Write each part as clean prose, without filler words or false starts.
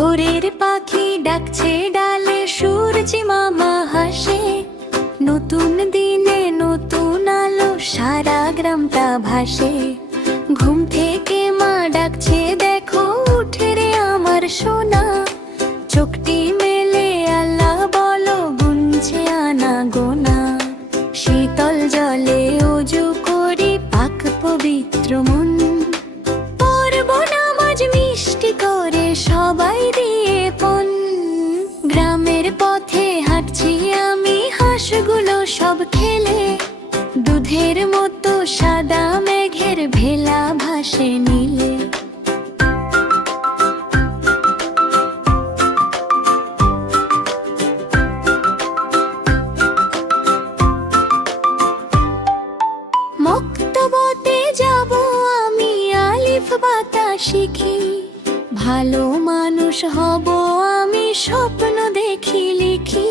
ভোরের পাখি ডাকছে ডালে, সূর্যি মামা হাসে। নতুন দিনে নতুন আলো, সারা গ্রামটা ভাসে। ঘুম থেকে মা ডাকছে, দেখো উঠে রে আমার সোনা। চোখটি মেলে আল্লাহ বলো, গুনছে আনা গোনা। শীতল জলে অজু করি, পাক পবিত্র মন। পড়ব নামাজ মিষ্টি করে, সবাই দিয়ে পন। গ্রামের পথে হাঁটছি আমি, হাঁসগুলো সব খেলে। দুধের মতো সাদা মেঘের ভেলা ভাসে নীলে। মক্তবতে যাব আমি, আলিফ বাতা শিখি। ভালো মানুষ হব আমি, স্বপ্ন দেখি লিখি।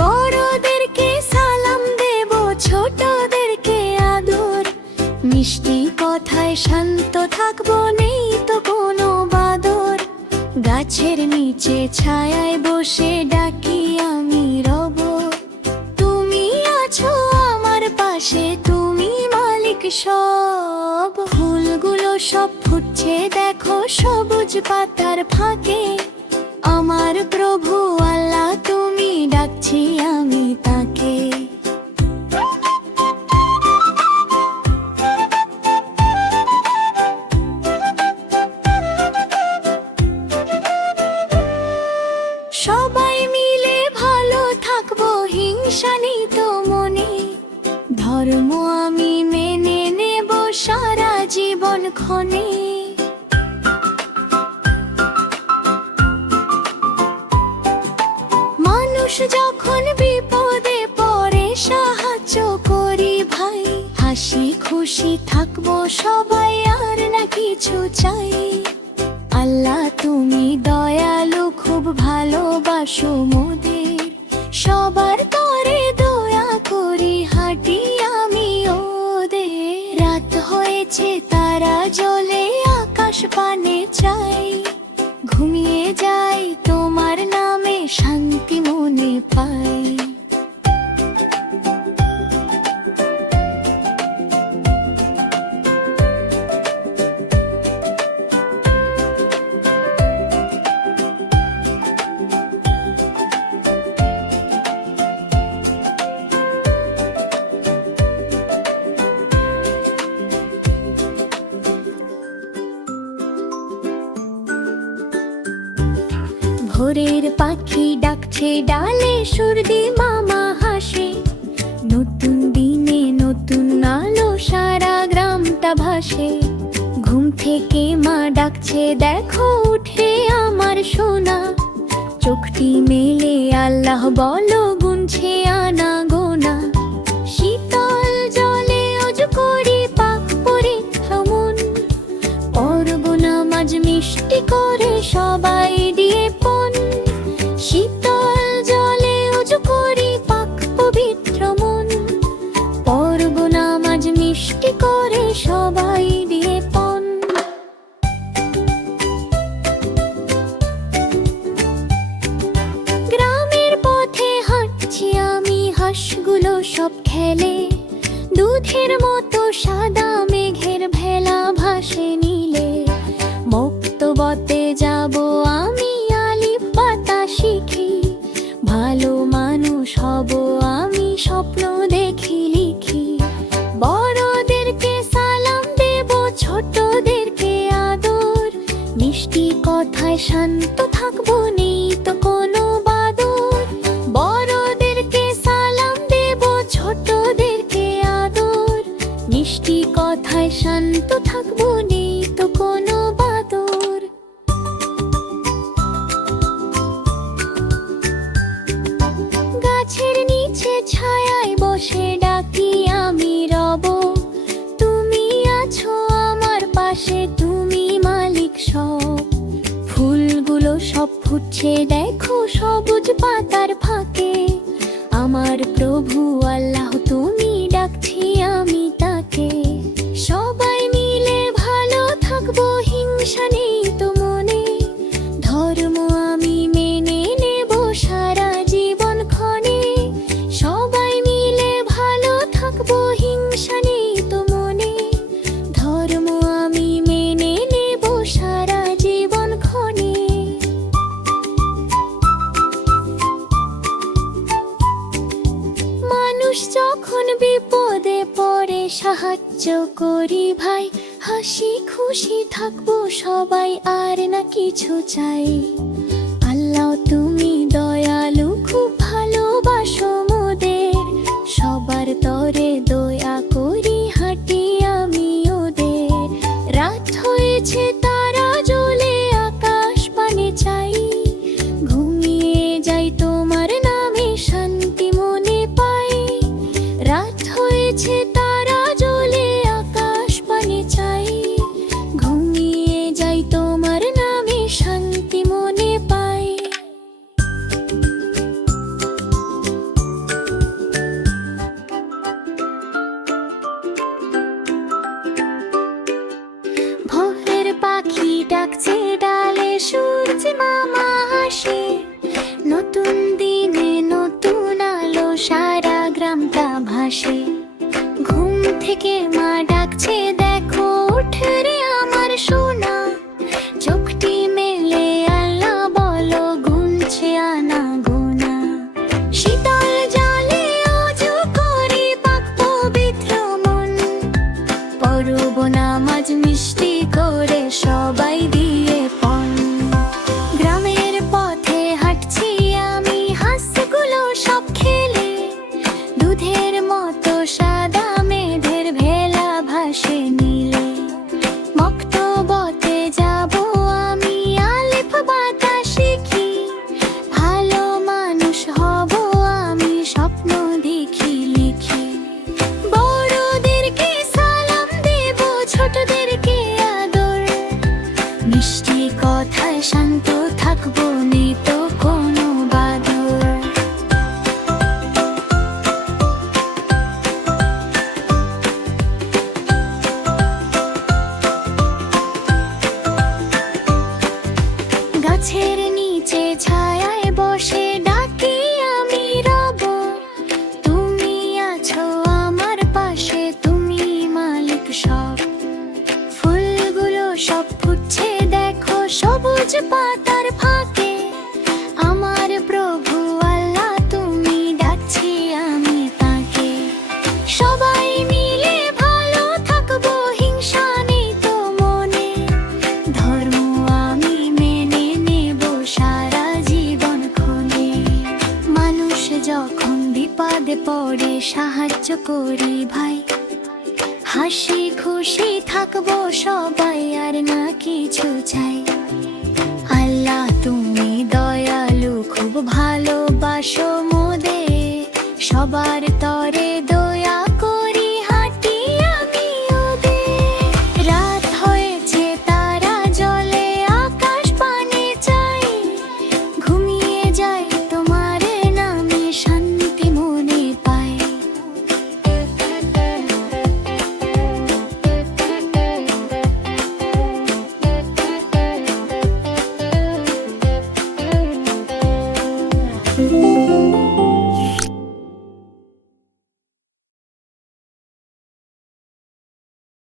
বড়দেরকে সালাম দেব, ছোটদেরকে আদর। মিষ্টি কথায় শান্ত থাকবো, নেই তো কোনো বাদর। গাছের নিচে ছায়ায় বসে ডাকি আমি রব। তুমি আছো আমার পাশে, তুমি মালিক সব। ফুলগুলো সব ফুটছে দেখো, সবুজ পাতার ফাঁকে। আমার প্রভু আল্লাহ, তুমি ডাকছি আমি তাকে। সবাই মিলে ভালো থাকবো, হিংসা নেই তো মনে। ধর্ম আমি মেনে নেব, সারা জীবন ক্ষণে। মানুষ যখন বিপদে পড়ে, সাহায্য করি ভাই। হাসি খুশি থাকবো সবাই, আর না কিছু চাই। আল্লাহ তুমি দয়ালু, খুব ভালোবাসো মোদের। সবার তরে দয়া করি, হাঁটি আমি ওদের। রাত হয়েছে তারা জ্বলে, আকাশ পানে চাই। ঘুমিয়ে যাই তোমার নামে, শান্তি মনে পাই। ভোরের পাখি ডাকছে ডালে, সূর্যি মামা হাসে। নতুন দিনে নতুন আলো, সারা গ্রামটা ভাসে। ঘুম থেকে মা ডাকছে, দেখো উঠে আমার সোনা। চোখটি মেলে আল্লাহ বলো, গুনছে আনা গোনা। শীতল জলে অজু করি, পাক পবিত্র মন। পড়ব নামাজ মিষ্টি করে, সবাই দিয়ে পন। শীতল জলে অজু করি, পাক পবিত্র মন। পড়ব নামাজ মিষ্টি করে, সবাই দিয়ে পন। গ্রামের পথে হাঁটছি আমি, হাঁসগুলো সব খেলে। দুধের মতো সাদা মেঘের ভেলা ভাসে নীলে। মক্তবতে যাব আমি, আলিফ বাতা শিখি। ভালো মানুষ হব আমি, স্বপ্ন দেখি লিখি। বড়দেরকে সালাম দেব, ছোটদেরকে আদর। মিষ্টি কথায় শান্ত থাকবো, নেই তো কোনো বাদর। বড়দেরকে সালাম দেব, ছোটদেরকে আদর। মিষ্টি কথায় শান্ত থাকবো, নেই তো কোনো বাদর। গাছের নিচে ছায়ায় বসে ডাকি আমি রব। তুমি আছো আমার পাশে, তুমি মালিক সব। ফুলগুলো সব ফুটছে দেখো, সবুজ পাতার ফাঁকে। আমার প্রভু আল্লাহ, তুমি ডাকছি আমি তাকে। সবাই মানুষ যখন বিপদে পড়ে সাহায্য করি ভাই, হাসি খুশি থাকবো সবাই, আর না কিছু চাই। আল্লাহ তুমি দয়ালু, খুব ভালোবাসো মোদের, সবার তরে দয়া করি হাঁটি আমি ওদের। রাত হয়েছে তারা জ্বলে আকাশ পানে চাই, ঘুমিয়ে যাই তোমার নামে শান্তি মনে পাই। রাত হয়েছে তারা জ্বলে আকাশ পানে চাই, ঘুমিয়ে যাই তোমার নামে শান্তি মনে পাই। ভোরের পাখি ডাকছে ডালে, সূর্য মামা হাসে, নতুন দিনে নতুন আলো সারা গ্রামটা ভাসে। ঘুম থেকে মা ডাকছে দেখো ওঠে রে আমার সোনা, চোখটি মেলে আল্লাহ বলো গুনছে আনা গোনা। শীতল জলে অজু করি পাক পবিত্র মন, পড়ব নামাজ মিষ্টি করে সবাই দিয়ে পণ। গ্রামের পথে হাঁটছি আমি হাঁসগুলো সব খেলে, দুধের মতো সাদা মেঘের ভেলা ভাসে নীলে। মক্তবতে যাব আমি আলিফ বাতা শিখি, ভালো মানুষ হব আমি স্বপ্ন দেখি লিখি। বড়দেরকে সালাম দেব ছোটদেরকে আদর, মিষ্টি কথায় শান্ত থাকবো নিত কোনো বাদর। গাছের নিচে ছায়ায় বসে ডাকি আমি রব, তুমি আছো আমার পাশে, তুমি মালিক সব। ফুলগুলো সব ফুটছে দেখো সবুজ পাতার ফাঁকে, আমার প্রভু আল্লাহ তুমি ডাকছি আমি তাকে। সবাই মিলে ভালো থাকবো, হিংসা নেই তো মনে, ধর্ম আমি মেনে নেব সারা জীবন ক্ষণে। মানুষ যখন বিপদে পড়ে সাহায্য করি ভাই, হাসি খুশি থাকবো সবাই, আর না কিছু চাই। আল্লাহ তুমি দয়ালু, খুব ভালোবাসো মোদের, সবার তরে